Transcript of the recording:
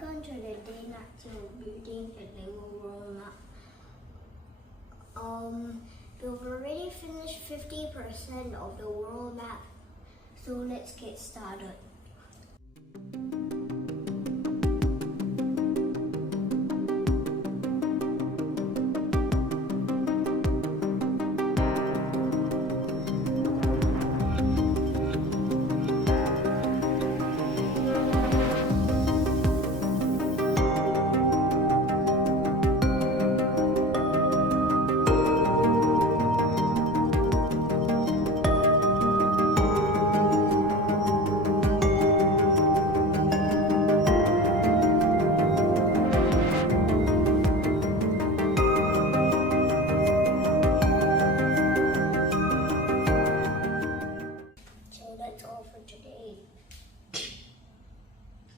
Welcome to the day 19 of building a Lego world map. We've already finished 50% of the world map, so let's get started.